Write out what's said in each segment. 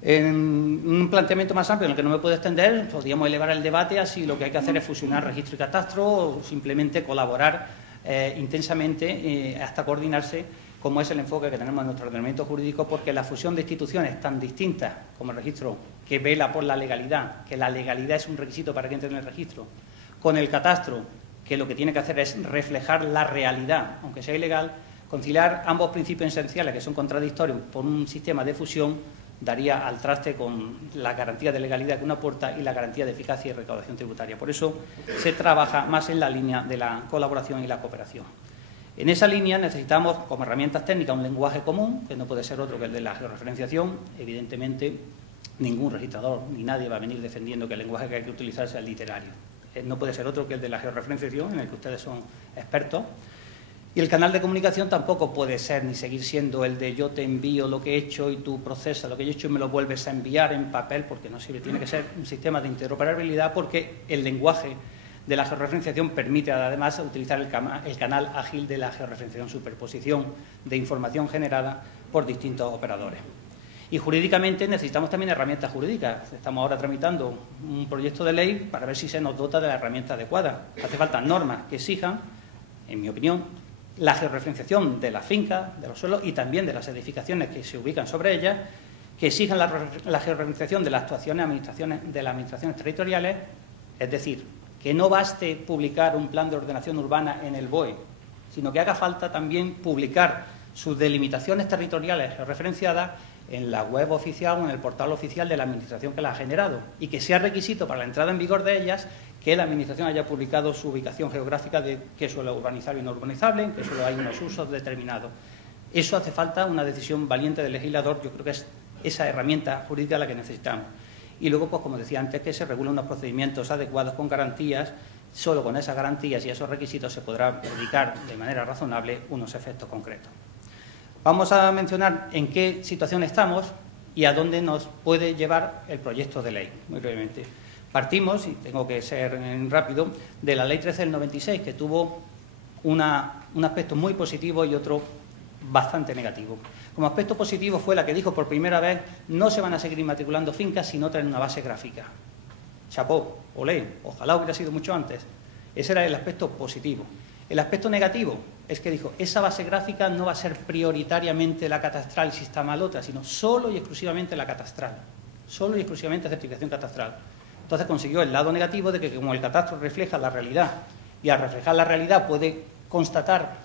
En un planteamiento más amplio en el que no me puedo extender, podríamos elevar el debate a si lo que hay que hacer es fusionar registro y catastro o simplemente colaborar intensamente hasta coordinarse, como es el enfoque que tenemos en nuestro ordenamiento jurídico, porque la fusión de instituciones tan distintas como el registro, que vela por la legalidad, que la legalidad es un requisito para que entre en el registro, con el catastro, que lo que tiene que hacer es reflejar la realidad, aunque sea ilegal, conciliar ambos principios esenciales que son contradictorios por un sistema de fusión daría al traste con la garantía de legalidad que uno aporta y la garantía de eficacia y recaudación tributaria. Por eso se trabaja más en la línea de la colaboración y la cooperación. En esa línea necesitamos como herramientas técnicas un lenguaje común, que no puede ser otro que el de la georreferenciación. Evidentemente, ningún registrador ni nadie va a venir defendiendo que el lenguaje que hay que utilizar sea el literario. No puede ser otro que el de la georreferenciación, en el que ustedes son expertos. Y el canal de comunicación tampoco puede ser ni seguir siendo el de yo te envío lo que he hecho y tú procesas lo que he hecho y me lo vuelves a enviar en papel, porque no sirve. Tiene que ser un sistema de interoperabilidad, porque el lenguaje de la georreferenciación permite además utilizar el canal ágil de la georreferenciación, superposición de información generada por distintos operadores. Y jurídicamente necesitamos también herramientas jurídicas. Estamos ahora tramitando un proyecto de ley para ver si se nos dota de la herramienta adecuada. Hace falta normas que exijan, en mi opinión, la georreferenciación de las fincas, de los suelos y también de las edificaciones que se ubican sobre ellas, que exijan la georreferenciación de las actuaciones de las administraciones territoriales, es decir, que no baste publicar un plan de ordenación urbana en el BOE, sino que haga falta también publicar sus delimitaciones territoriales georreferenciadas en la web oficial o en el portal oficial de la administración que la ha generado, y que sea requisito para la entrada en vigor de ellas que la administración haya publicado su ubicación geográfica de qué suelo urbanizable y no urbanizable, en qué suelo hay unos usos determinados. Eso hace falta una decisión valiente del legislador. Yo creo que es esa herramienta jurídica la que necesitamos. Y luego, pues como decía antes, que se regulen unos procedimientos adecuados con garantías. Solo con esas garantías y esos requisitos se podrá predicar de manera razonable unos efectos concretos. Vamos a mencionar en qué situación estamos y a dónde nos puede llevar el proyecto de ley, muy brevemente. Partimos, y tengo que ser rápido, de la Ley 13 del 96, que tuvo un aspecto muy positivo y otro bastante negativo. Como aspecto positivo fue la que dijo por primera vez: no se van a seguir inmatriculando fincas si no traen una base gráfica. Chapó, olé, ojalá hubiera sido mucho antes. Ese era el aspecto positivo. El aspecto negativo es que dijo: esa base gráfica no va a ser prioritariamente la catastral si está mal otra, sino solo y exclusivamente la catastral. Solo y exclusivamente certificación catastral. Entonces consiguió el lado negativo de que, como el catastro refleja la realidad, y al reflejar la realidad puede constatar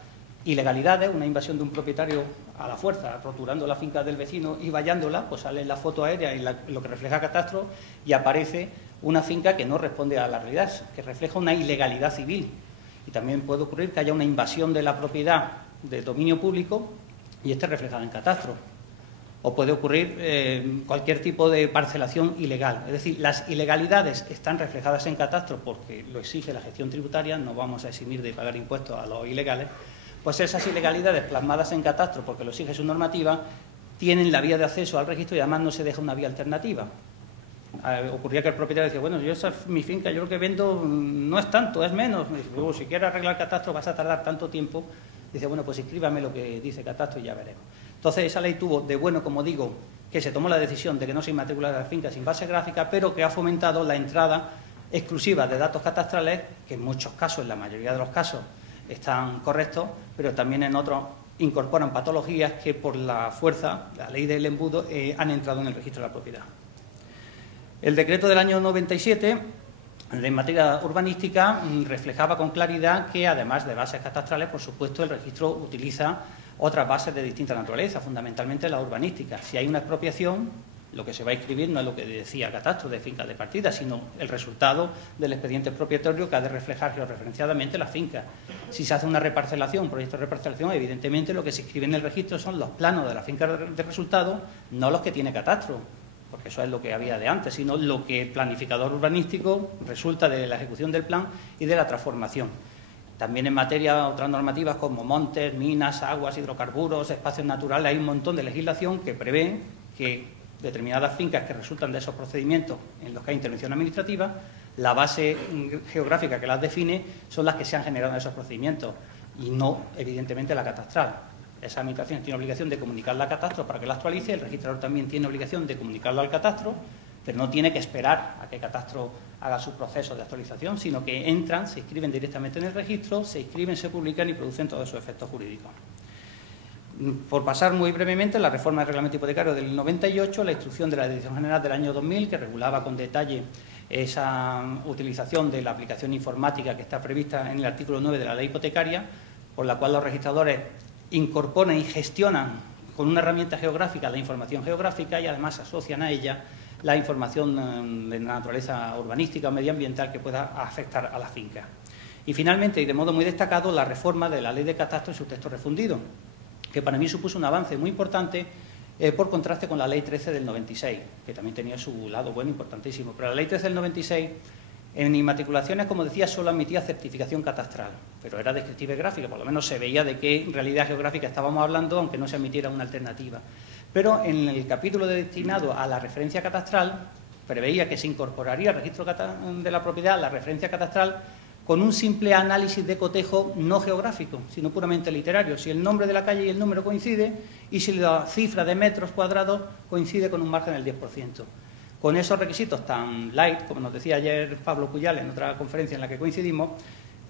ilegalidades, una invasión de un propietario a la fuerza, roturando la finca del vecino y vallándola, pues sale la foto aérea y lo que refleja catastro, y aparece una finca que no responde a la realidad, que refleja una ilegalidad civil. Y también puede ocurrir que haya una invasión de la propiedad del dominio público y esté reflejada en catastro. O puede ocurrir cualquier tipo de parcelación ilegal. Es decir, las ilegalidades están reflejadas en catastro porque lo exige la gestión tributaria, no vamos a eximir de pagar impuestos a los ilegales. Pues esas ilegalidades plasmadas en catastro, porque lo exige su normativa, tienen la vía de acceso al registro y además no se deja una vía alternativa. Ocurría que el propietario decía: bueno, mi finca, yo lo que vendo no es tanto, es menos. Me dice: si quieres arreglar catastro vas a tardar tanto tiempo. Dice: bueno, pues escríbame lo que dice catastro y ya veremos. Entonces esa ley tuvo de bueno, como digo, que se tomó la decisión de que no se inmatriculara la finca sin base gráfica, pero que ha fomentado la entrada exclusiva de datos catastrales, que en muchos casos, en la mayoría de los casos, están correctos, pero también en otros incorporan patologías que por la fuerza, la ley del embudo, han entrado en el registro de la propiedad. El decreto del año 97, en materia urbanística, reflejaba con claridad que, además de bases catastrales, por supuesto, el registro utiliza otras bases de distinta naturaleza, fundamentalmente la urbanística. Si hay una expropiación, lo que se va a inscribir no es lo que decía catastro de finca de partida, sino el resultado del expediente expropiatorio que ha de reflejar georreferenciadamente la finca. Si se hace una reparcelación, un proyecto de reparcelación, evidentemente lo que se inscribe en el registro son los planos de la finca de resultado, no los que tiene catastro, porque eso es lo que había de antes, sino lo que el planificador urbanístico resulta de la ejecución del plan y de la transformación. También en materia, otras normativas como montes, minas, aguas, hidrocarburos, espacios naturales, hay un montón de legislación que prevé que determinadas fincas que resultan de esos procedimientos en los que hay intervención administrativa, la base geográfica que las define son las que se han generado en esos procedimientos y no, evidentemente, la catastral. Esa administración tiene obligación de comunicarla al catastro para que la actualice, el registrador también tiene obligación de comunicarlo al catastro, pero no tiene que esperar a que el catastro haga su proceso de actualización, sino que entran, se inscriben directamente en el registro, se inscriben, se publican y producen todos esos efectos jurídicos. Por pasar muy brevemente, la reforma del reglamento hipotecario del 98, la instrucción de la Dirección General del año 2000, que regulaba con detalle esa utilización de la aplicación informática que está prevista en el artículo 9 de la ley hipotecaria, por la cual los registradores incorporan y gestionan con una herramienta geográfica la información geográfica y además asocian a ella la información de naturaleza urbanística o medioambiental que pueda afectar a la finca. Y finalmente, y de modo muy destacado, la reforma de la Ley de Catastro y su texto refundido, que para mí supuso un avance muy importante por contraste con la Ley 13 del 96, que también tenía su lado bueno importantísimo. Pero la Ley 13 del 96, en inmatriculaciones, como decía, solo admitía certificación catastral, pero era descriptiva y gráfica, por lo menos se veía de qué realidad geográfica estábamos hablando, aunque no se admitiera una alternativa. Pero en el capítulo destinado a la referencia catastral, preveía que se incorporaría al registro de la propiedad la referencia catastral con un simple análisis de cotejo no geográfico, sino puramente literario. Si el nombre de la calle y el número coincide y si la cifra de metros cuadrados coincide con un margen del 10%. Con esos requisitos tan light, como nos decía ayer Pablo Puyal en otra conferencia en la que coincidimos,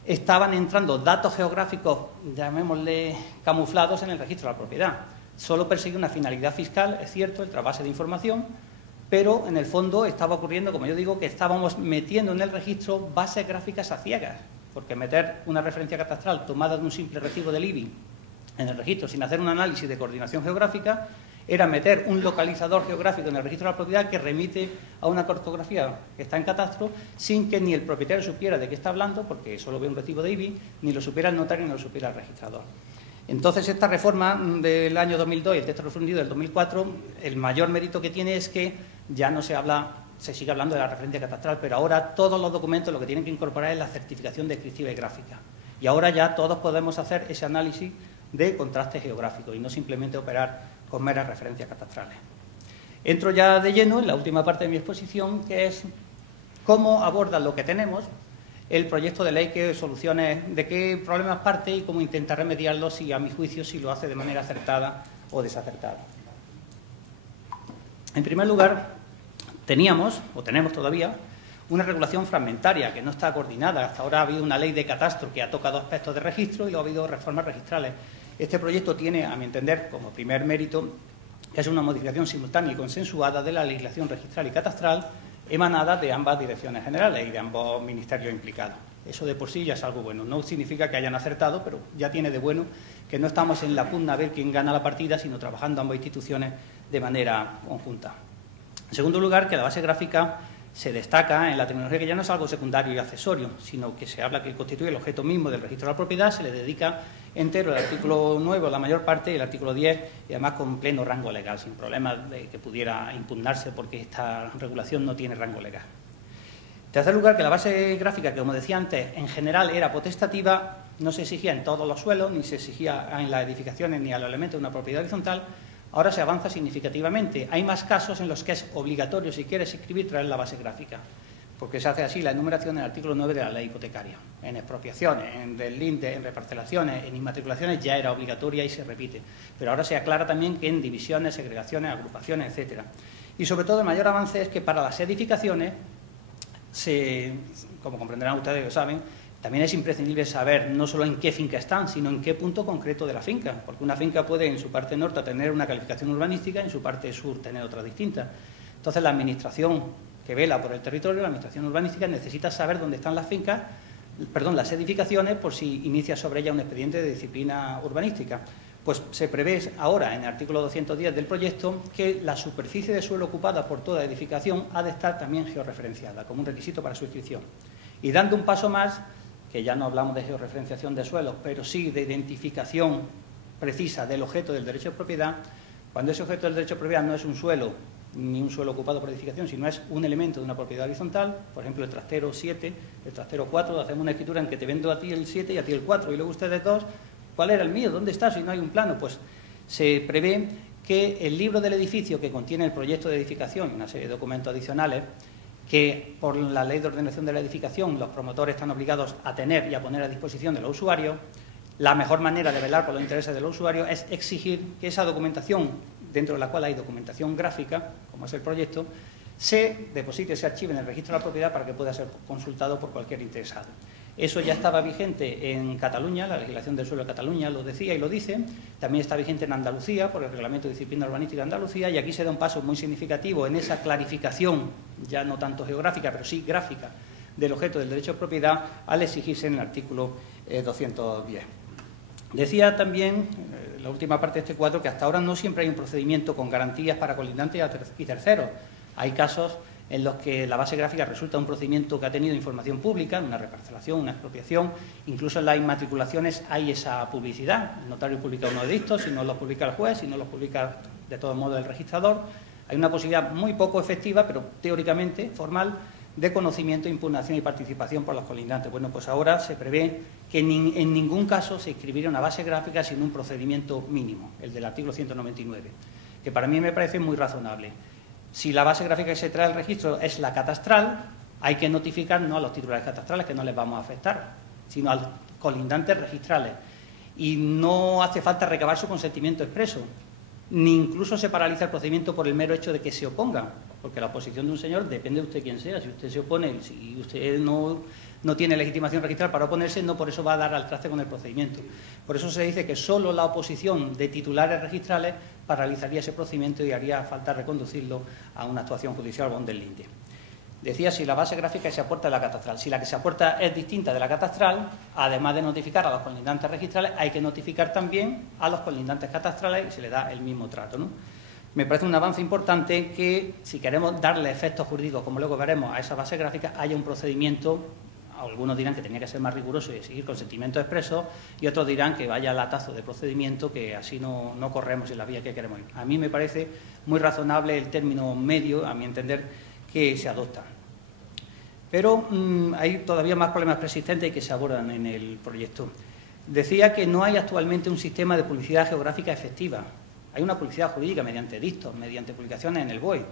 estaban entrando datos geográficos, llamémosle camuflados, en el registro de la propiedad. Solo persigue una finalidad fiscal, es cierto, el trasvase de información, pero en el fondo estaba ocurriendo, como yo digo, que estábamos metiendo en el registro bases gráficas a ciegas, porque meter una referencia catastral tomada de un simple recibo del IBI en el registro sin hacer un análisis de coordinación geográfica era meter un localizador geográfico en el registro de la propiedad que remite a una cartografía que está en catastro sin que ni el propietario supiera de qué está hablando, porque solo ve un recibo de IBI, ni lo supiera el notario ni lo supiera el registrador. Entonces, esta reforma del año 2002 y el texto refundido del 2004, el mayor mérito que tiene es que ya no se habla, se sigue hablando de la referencia catastral, pero ahora todos los documentos lo que tienen que incorporar es la certificación descriptiva y gráfica. Y ahora ya todos podemos hacer ese análisis de contraste geográfico y no simplemente operar con meras referencias catastrales. Entro ya de lleno en la última parte de mi exposición, que es cómo aborda lo que tenemos el proyecto de ley, qué soluciones, de qué problemas parte y cómo intentar remediarlos y, a mi juicio, si lo hace de manera acertada o desacertada. En primer lugar, teníamos, o tenemos todavía, una regulación fragmentaria que no está coordinada. Hasta ahora ha habido una ley de catastro que ha tocado aspectos de registro y luego ha habido reformas registrales. Este proyecto tiene, a mi entender, como primer mérito, que es una modificación simultánea y consensuada de la legislación registral y catastral emanada de ambas direcciones generales y de ambos ministerios implicados. Eso de por sí ya es algo bueno. No significa que hayan acertado, pero ya tiene de bueno que no estamos en la pugna a ver quién gana la partida, sino trabajando ambas instituciones de manera conjunta. En segundo lugar, que la base gráfica se destaca en la terminología que ya no es algo secundario y accesorio, sino que se habla que constituye el objeto mismo del registro de la propiedad, se le dedica entero el artículo 9, la mayor parte, y el artículo 10, y además con pleno rango legal, sin problemas de que pudiera impugnarse porque esta regulación no tiene rango legal. En tercer lugar, que la base gráfica, que como decía antes, en general era potestativa, no se exigía en todos los suelos, ni se exigía en las edificaciones ni a los elementos de una propiedad horizontal. Ahora se avanza significativamente. Hay más casos en los que es obligatorio, si quieres inscribir, traer la base gráfica, porque se hace así la enumeración en el artículo 9 de la ley hipotecaria. En expropiaciones, en deslinde, en reparcelaciones, en inmatriculaciones ya era obligatoria y se repite. Pero ahora se aclara también que en divisiones, segregaciones, agrupaciones, etcétera. Y sobre todo el mayor avance es que para las edificaciones, como comprenderán ustedes que lo saben, también es imprescindible saber no solo en qué finca están, sino en qué punto concreto de la finca, porque una finca puede en su parte norte tener una calificación urbanística y en su parte sur tener otra distinta. Entonces la administración que vela por el territorio, la administración urbanística, necesita saber dónde están las fincas, las edificaciones, por si inicia sobre ellas un expediente de disciplina urbanística. Pues se prevé ahora, en el artículo 210 del proyecto, que la superficie de suelo ocupada por toda edificación ha de estar también georreferenciada, como un requisito para su inscripción. Y dando un paso más, que ya no hablamos de georreferenciación de suelos, pero sí de identificación precisa del objeto del derecho de propiedad, cuando ese objeto del derecho de propiedad no es un suelo, ni un suelo ocupado por edificación, sino es un elemento de una propiedad horizontal, por ejemplo el trastero 7, el trastero 4, hacemos una escritura en que te vendo a ti el 7 y a ti el 4, y luego ustedes dos, ¿cuál era el mío? ¿Dónde está? Si no hay un plano, pues se prevé que el libro del edificio que contiene el proyecto de edificación y una serie de documentos adicionales, que por la Ley de Ordenación de la Edificación los promotores están obligados a tener y a poner a disposición de los usuarios, La mejor manera de velar por los intereses de los usuarios es exigir que esa documentación, dentro de la cual hay documentación gráfica, como es el proyecto, se deposite, se archive en el registro de la propiedad para que pueda ser consultado por cualquier interesado. Eso ya estaba vigente en Cataluña, la legislación del suelo de Cataluña lo decía y lo dice, también está vigente en Andalucía por el Reglamento de Disciplina Urbanística de Andalucía, y aquí se da un paso muy significativo en esa clarificación, ya no tanto geográfica, pero sí gráfica, del objeto del derecho de propiedad al exigirse en el artículo 210. Decía también, la última parte de este cuadro, que hasta ahora no siempre hay un procedimiento con garantías para colindantes y terceros. Hay casos en los que la base gráfica resulta un procedimiento que ha tenido información pública, una reparcelación, una expropiación, incluso en las inmatriculaciones hay esa publicidad. El notario publica unos edictos, si no los publica el juez, si no los publica de todos modos el registrador. Hay una posibilidad muy poco efectiva, pero teóricamente formal, de conocimiento, impugnación y participación por los colindantes. Bueno, pues ahora se prevé que en ningún caso se escribiría una base gráfica sin un procedimiento mínimo, el del artículo 199, que para mí me parece muy razonable. Si la base gráfica que se trae al registro es la catastral, hay que notificar no a los titulares catastrales, que no les vamos a afectar, sino a los colindantes registrales. Y no hace falta recabar su consentimiento expreso, ni incluso se paraliza el procedimiento por el mero hecho de que se opongan, porque la oposición de un señor depende de usted quién sea. Si usted se opone, si usted no tiene legitimación registral para oponerse, no por eso va a dar al traste con el procedimiento. Por eso se dice que solo la oposición de titulares registrales paralizaría ese procedimiento y haría falta reconducirlo a una actuación judicial o a un deslinde. Decía, si la base gráfica se aporta de la catastral. Si la que se aporta es distinta de la catastral, además de notificar a los colindantes registrales, hay que notificar también a los colindantes catastrales y se le da el mismo trato, ¿no? Me parece un avance importante que, si queremos darle efectos jurídicos, como luego veremos, a esa base gráfica, haya un procedimiento. Algunos dirán que tenía que ser más riguroso y seguir consentimiento expreso, y otros dirán que vaya latazo de procedimiento, que así no corremos en la vía que queremos ir. A mí me parece muy razonable el término medio, a mi entender, que se adopta. Pero hay todavía más problemas persistentes que se abordan en el proyecto. Decía que no hay actualmente un sistema de publicidad geográfica efectiva. Hay una publicidad jurídica mediante edictos, mediante publicaciones en el BOE,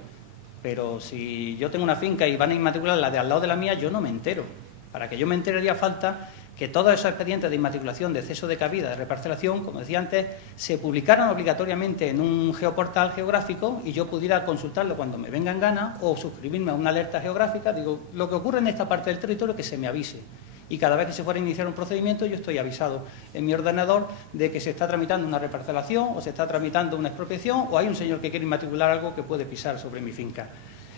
pero si yo tengo una finca y van a inmatricular la de al lado de la mía, yo no me entero. Para que yo me entere haría falta que todos esos expedientes de inmatriculación, de cese de cabida, de reparcelación, como decía antes, se publicaran obligatoriamente en un geoportal geográfico y yo pudiera consultarlo cuando me venga en gana o suscribirme a una alerta geográfica. Digo, lo que ocurre en esta parte del territorio, que se me avise. Y cada vez que se fuera a iniciar un procedimiento, yo estoy avisado en mi ordenador de que se está tramitando una reparcelación o se está tramitando una expropiación o hay un señor que quiere inmatricular algo que puede pisar sobre mi finca.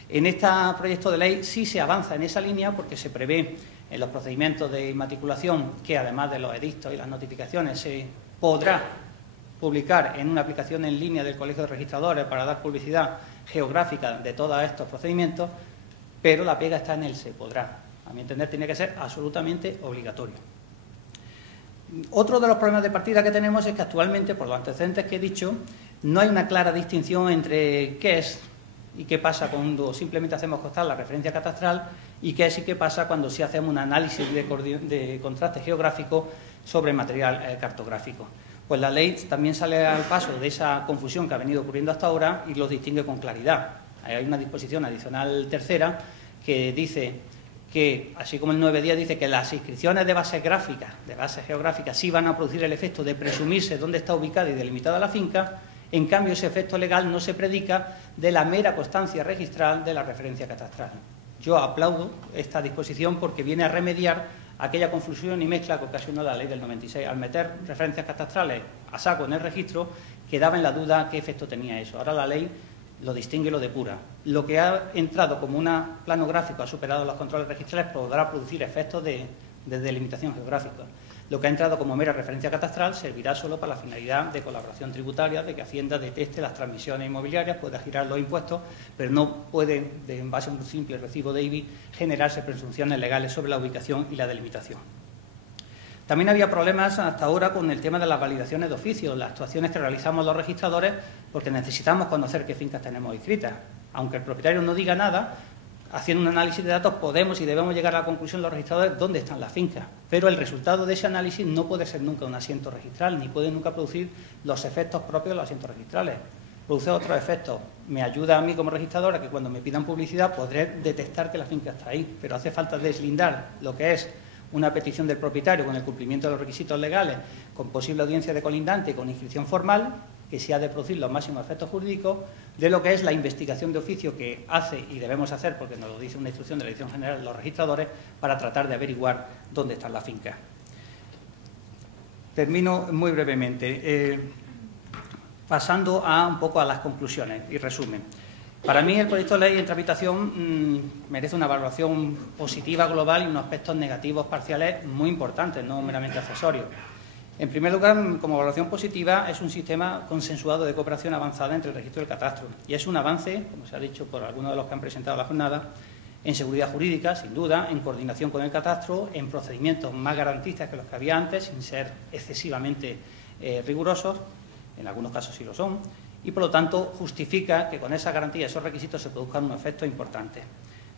En este proyecto de ley sí se avanza en esa línea porque se prevé en los procedimientos de inmatriculación que, además de los edictos y las notificaciones, se podrá publicar en una aplicación en línea del Colegio de Registradores para dar publicidad geográfica de todos estos procedimientos, pero la pega está en el se podrá. A mi entender, tiene que ser absolutamente obligatorio. Otro de los problemas de partida que tenemos es que actualmente, por los antecedentes que he dicho, no hay una clara distinción entre qué es y qué pasa cuando simplemente hacemos constar la referencia catastral y qué es y qué pasa cuando sí hacemos un análisis de contraste geográfico sobre material cartográfico. Pues la ley también sale al paso de esa confusión que ha venido ocurriendo hasta ahora y los distingue con claridad. Hay una disposición adicional tercera que dice que, así como el 9.10 dice que las inscripciones de bases gráficas, de bases geográficas, sí van a producir el efecto de presumirse dónde está ubicada y delimitada la finca. En cambio, ese efecto legal no se predica de la mera constancia registral de la referencia catastral. Yo aplaudo esta disposición porque viene a remediar aquella confusión y mezcla que ocasionó la ley del 96. Al meter referencias catastrales a saco en el registro, quedaba en la duda qué efecto tenía eso. Ahora la ley lo distingue y lo depura. Lo que ha entrado como un plano gráfico, ha superado los controles registrales, podrá producir efectos de delimitación geográfica. Lo que ha entrado como mera referencia catastral servirá solo para la finalidad de colaboración tributaria, de que Hacienda detecte las transmisiones inmobiliarias, pueda girar los impuestos, pero no puede, en base a un simple recibo de IBI, generarse presunciones legales sobre la ubicación y la delimitación. También había problemas hasta ahora con el tema de las validaciones de oficio, las actuaciones que realizamos los registradores, porque necesitamos conocer qué fincas tenemos inscritas. Aunque el propietario no diga nada, haciendo un análisis de datos podemos y debemos llegar a la conclusión los registradores dónde están las fincas. Pero el resultado de ese análisis no puede ser nunca un asiento registral, ni puede nunca producir los efectos propios de los asientos registrales. Produce otros efectos. Me ayuda a mí como registrador a que cuando me pidan publicidad podré detectar que la finca está ahí, pero hace falta deslindar lo que es una petición del propietario con el cumplimiento de los requisitos legales, con posible audiencia de colindante y con inscripción formal, que se ha de producir los máximos efectos jurídicos, de lo que es la investigación de oficio que hace y debemos hacer, porque nos lo dice una instrucción de la Dirección General de los Registradores, para tratar de averiguar dónde están las fincas. Termino muy brevemente, pasando un poco a las conclusiones y resumen. Para mí el proyecto de ley en tramitación merece una valoración positiva global y unos aspectos negativos parciales muy importantes, no meramente accesorios. En primer lugar, como valoración positiva, es un sistema consensuado de cooperación avanzada entre el registro y el catastro, y es un avance, como se ha dicho por algunos de los que han presentado la jornada, en seguridad jurídica, sin duda, en coordinación con el catastro, en procedimientos más garantistas que los que había antes, sin ser excesivamente rigurosos, en algunos casos sí lo son, y por lo tanto justifica que con esa garantía y esos requisitos se produzcan unos efectos importantes.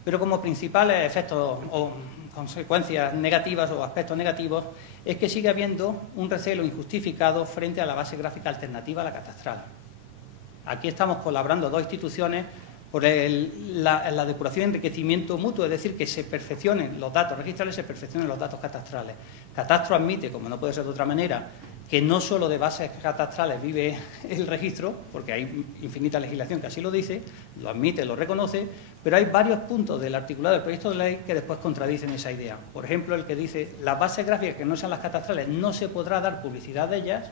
Pero como principales efectos o consecuencias negativas o aspectos negativos es que sigue habiendo un recelo injustificado frente a la base gráfica alternativa a la catastral. Aquí estamos colaborando dos instituciones por la depuración y enriquecimiento mutuo, es decir, que se perfeccionen los datos registrales y se perfeccionen los datos catastrales. Catastro admite, como no puede ser de otra manera, que no solo de bases catastrales vive el registro, porque hay infinita legislación que así lo dice, lo admite, lo reconoce, pero hay varios puntos del articulado del proyecto de ley que después contradicen esa idea. Por ejemplo, el que dice, las bases gráficas que no sean las catastrales no se podrá dar publicidad de ellas.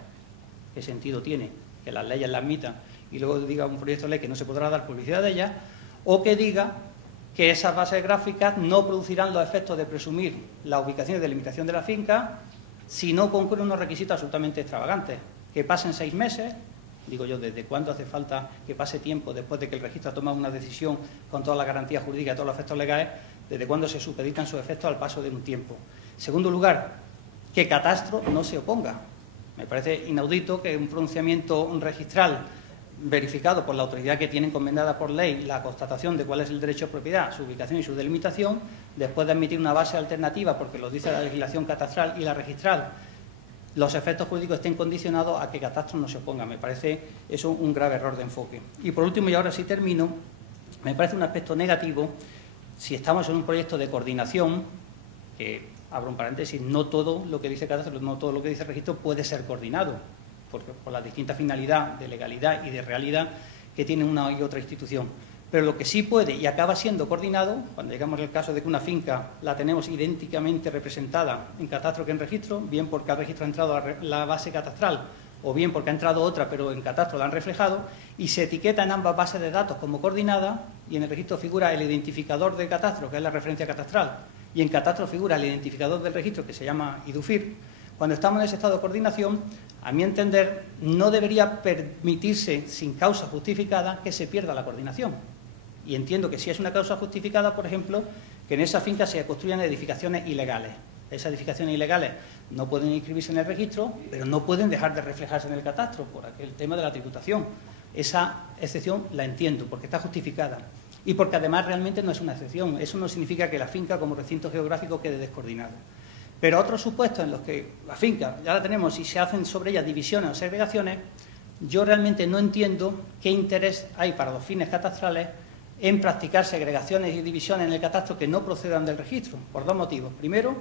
¿Qué sentido tiene que las leyes las admitan y luego diga un proyecto de ley que no se podrá dar publicidad de ellas? O que diga que esas bases gráficas no producirán los efectos de presumir la ubicación y delimitación de la finca si no concurren unos requisitos absolutamente extravagantes. Que pasen 6 meses, digo yo, ¿desde cuándo hace falta que pase tiempo después de que el registro ha tomado una decisión con todas las garantías jurídicas y todos los efectos legales? ¿Desde cuándo se supeditan sus efectos al paso de un tiempo? En segundo lugar, que Catastro no se oponga. Me parece inaudito que un pronunciamiento registral verificado por la autoridad que tiene encomendada por ley la constatación de cuál es el derecho de propiedad, su ubicación y su delimitación, después de admitir una base alternativa, porque lo dice la legislación catastral y la registral, los efectos jurídicos estén condicionados a que Catastro no se oponga. Me parece eso un grave error de enfoque. Y por último, y ahora sí termino, me parece un aspecto negativo si estamos en un proyecto de coordinación, que, abro un paréntesis, no todo lo que dice Catastro, no todo lo que dice el registro puede ser coordinado, porque por la distinta finalidad de legalidad y de realidad que tiene una y otra institución. Pero lo que sí puede y acaba siendo coordinado, cuando llegamos al caso de que una finca la tenemos idénticamente representada en catastro que en registro, bien porque al registro ha entrado la base catastral o bien porque ha entrado otra pero en catastro la han reflejado, y se etiqueta en ambas bases de datos como coordinada, y en el registro figura el identificador del catastro, que es la referencia catastral, y en catastro figura el identificador del registro, que se llama IDUFIR. Cuando estamos en ese estado de coordinación, a mi entender, no debería permitirse, sin causa justificada, que se pierda la coordinación. Y entiendo que si es una causa justificada, por ejemplo, que en esa finca se construyan edificaciones ilegales. Esas edificaciones ilegales no pueden inscribirse en el registro, pero no pueden dejar de reflejarse en el catastro por aquel tema de la tributación. Esa excepción la entiendo, porque está justificada. Y porque además realmente no es una excepción. Eso no significa que la finca como recinto geográfico quede descoordinada. Pero otros supuestos en los que la finca ya la tenemos y se hacen sobre ella divisiones o segregaciones, yo realmente no entiendo qué interés hay para los fines catastrales en practicar segregaciones y divisiones en el catastro que no procedan del registro, por dos motivos. Primero,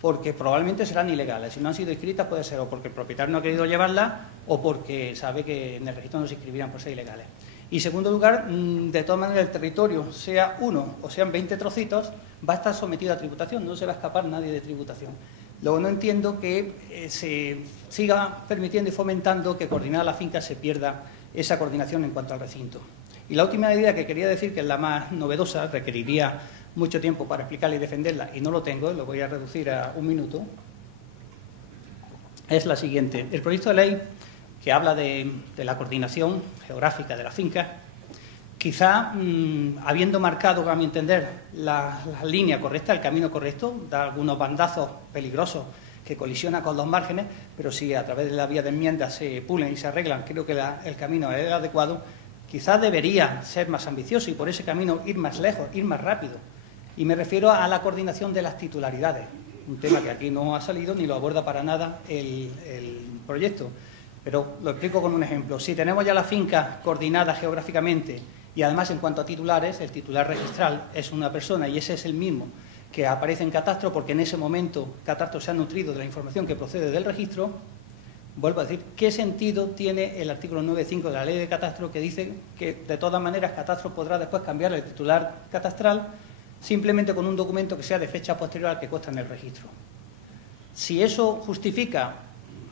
porque probablemente serán ilegales. Si no han sido inscritas puede ser o porque el propietario no ha querido llevarlas o porque sabe que en el registro no se inscribirán por ser ilegales. Y en segundo lugar, de todas maneras el territorio, sea uno o sean 20 trocitos, va a estar sometido a tributación, no se va a escapar nadie de tributación. Luego no entiendo que se siga permitiendo y fomentando que coordinar la finca se pierda esa coordinación en cuanto al recinto. Y la última idea que quería decir, que es la más novedosa, requeriría mucho tiempo para explicarla y defenderla, y no lo tengo, lo voy a reducir a 1 minuto, es la siguiente. El proyecto de ley que habla de la coordinación geográfica de la finca, quizá habiendo marcado, a mi entender, la línea correcta, el camino correcto, da algunos bandazos peligrosos que colisionan con los márgenes, pero si a través de la vía de enmiendas se pulen y se arreglan, creo que el camino es el adecuado. Quizás debería ser más ambicioso y por ese camino ir más lejos, ir más rápido. Y me refiero a la coordinación de las titularidades, un tema que aquí no ha salido ni lo aborda para nada el proyecto. Pero lo explico con un ejemplo. Si tenemos ya la finca coordinada geográficamente y además en cuanto a titulares, el titular registral es una persona y ese es el mismo que aparece en Catastro, porque en ese momento Catastro se ha nutrido de la información que procede del registro. Vuelvo a decir, ¿qué sentido tiene el artículo 9.5 de la Ley de Catastro que dice que de todas maneras Catastro podrá después cambiar el titular catastral simplemente con un documento que sea de fecha posterior al que consta en el registro? Si eso justifica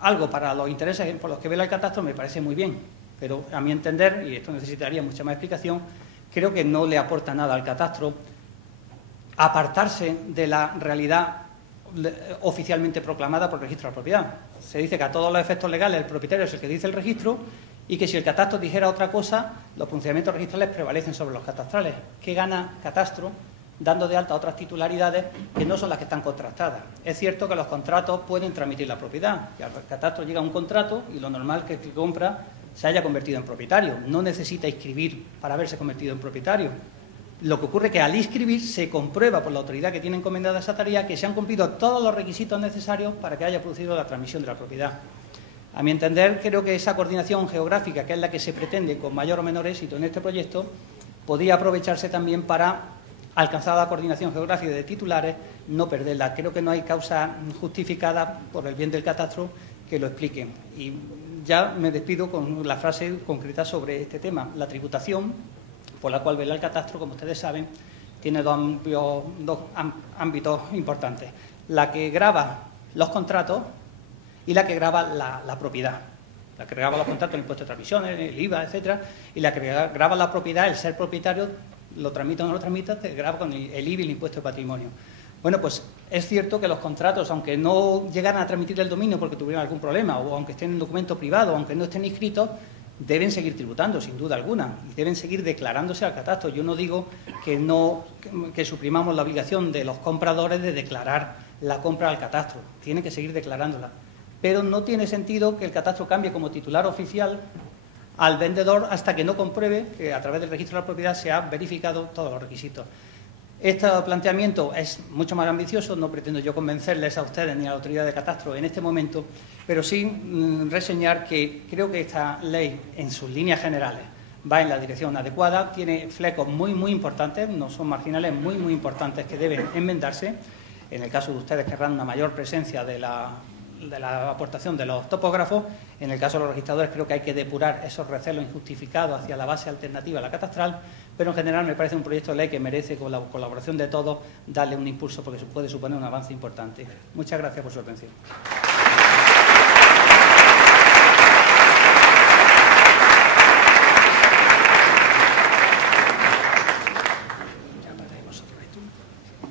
algo para los intereses por los que vela el Catastro, me parece muy bien, pero a mi entender, y esto necesitaría mucha más explicación, creo que no le aporta nada al Catastro apartarse de la realidad oficialmente proclamada por el registro de la propiedad. Se dice que a todos los efectos legales el propietario es el que dice el registro y que si el Catastro dijera otra cosa, los pronunciamientos registrales prevalecen sobre los catastrales. ¿Qué gana Catastro dando de alta otras titularidades que no son las que están contrastadas? Es cierto que los contratos pueden transmitir la propiedad, que al Catastro llega un contrato y lo normal es que el que compra se haya convertido en propietario. No necesita inscribir para haberse convertido en propietario. Lo que ocurre es que al inscribir se comprueba por la autoridad que tiene encomendada esa tarea que se han cumplido todos los requisitos necesarios para que haya producido la transmisión de la propiedad. A mi entender, creo que esa coordinación geográfica, que es la que se pretende con mayor o menor éxito en este proyecto, podría aprovecharse también para alcanzar la coordinación geográfica de titulares, no perderla. Creo que no hay causa justificada por el bien del Catastro que lo explique. Y ya me despido con la frase concreta sobre este tema. La tributación por la cual vela el Catastro, como ustedes saben, tiene dos ámbitos importantes. La que grava los contratos y la que grava la propiedad. La que grava los contratos, el impuesto de transmisiones, el IVA, etcétera, y la que grava la propiedad, el ser propietario, lo transmite o no lo transmite, te grava con el IVA y el impuesto de patrimonio. Bueno, pues es cierto que los contratos, aunque no llegaran a transmitir el dominio porque tuvieran algún problema, o aunque estén en documento privado, aunque no estén inscritos, deben seguir tributando, sin duda alguna, y deben seguir declarándose al Catastro. Yo no digo que suprimamos la obligación de los compradores de declarar la compra al Catastro, tienen que seguir declarándola, pero no tiene sentido que el Catastro cambie como titular oficial al vendedor hasta que no compruebe que a través del registro de la propiedad se han verificado todos los requisitos. Este planteamiento es mucho más ambicioso, no pretendo yo convencerles a ustedes ni a la autoridad de Catastro en este momento, pero sí reseñar que creo que esta ley, en sus líneas generales, va en la dirección adecuada, tiene flecos muy importantes, no son marginales, muy importantes que deben enmendarse. En el caso de ustedes querrán una mayor presencia de la aportación de los topógrafos. En el caso de los registradores creo que hay que depurar esos recelos injustificados hacia la base alternativa a la catastral, pero en general me parece un proyecto de ley que merece, con la colaboración de todos, darle un impulso porque puede suponer un avance importante. Muchas gracias por su atención.